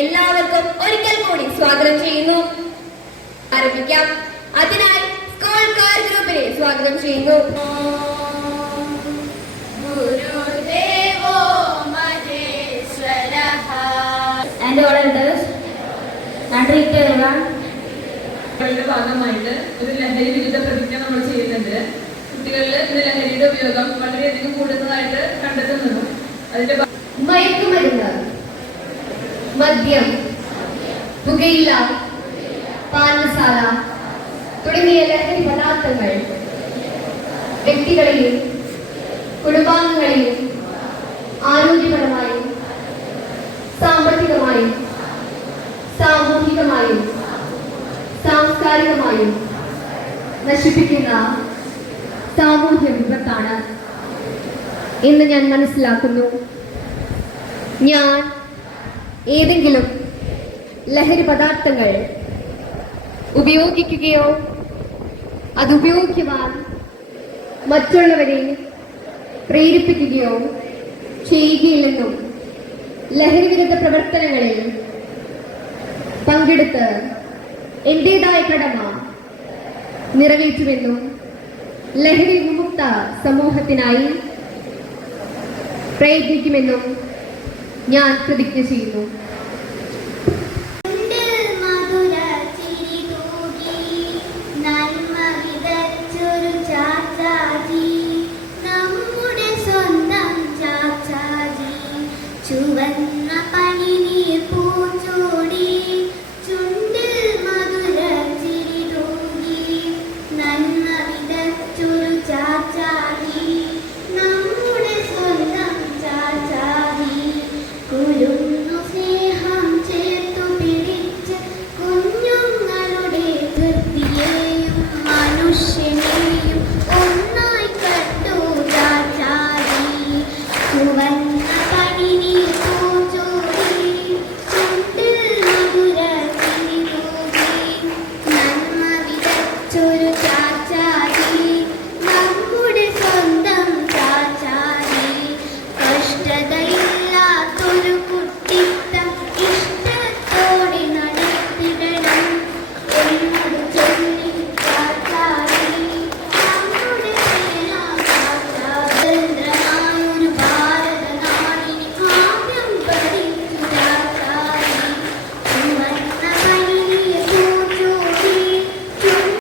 എല്ലാവർക്കും ഒരിക്കൽ കൂടി സ്വാഗതം ചെയ്യുന്നു. ആരംഭിക്കാം. അതിനായി സ്കൂൾ കാർ ഗ്രൂപ്പിനെ സ്വാഗതം ചെയ്യുന്നു. ഭാഗമായിട്ട് ഒരു ലഹരി വിരുദ്ധ പ്രതിജ്ഞ നമ്മൾ ചെയ്യുന്നുണ്ട്. കുട്ടികളിൽ ഇന്ന് ലഹരിയുടെ ഉപയോഗം വളരെയധികം കൂടുന്നതായിട്ട് കണ്ടെത്തുന്നു. അതിന്റെ മയക്കുമരുന്ന്, മദ്യം, പുകയില, പാൻ മസാല തുടങ്ങിയ ലഹരി പദാർത്ഥങ്ങൾ വ്യക്തികളെയും കുടുംബാംഗങ്ങളെയും ആരോഗ്യപരമായും സാമ്പത്തികമായും സാമൂഹികമായും സാംസ്കാരികമായും നശിപ്പിക്കുന്ന സാമൂഹ്യ വിപത്താണ് എന്ന് ഞാൻ മനസ്സിലാക്കുന്നു. ഞാൻ ഏതെങ്കിലും ലഹരി പദാർത്ഥങ്ങൾ ഉപയോഗിക്കുകയോ അതുപയോഗിക്കുവാൻ മറ്റുള്ളവരെ പ്രേരിപ്പിക്കുകയോ ചെയ്യുകയില്ലെന്നും ലഹരി വിരുദ്ധ പ്രവർത്തനങ്ങളിൽ പങ്കെടുത്ത് എന്റേതായ കടമ നിറവേറ്റുമെന്നും ലഹരി വിമുക്ത സമൂഹത്തിനായി പ്രയത്നിക്കുമെന്നും ഞാൻ പ്രതിജ്ഞ ചെയ്യുന്നു.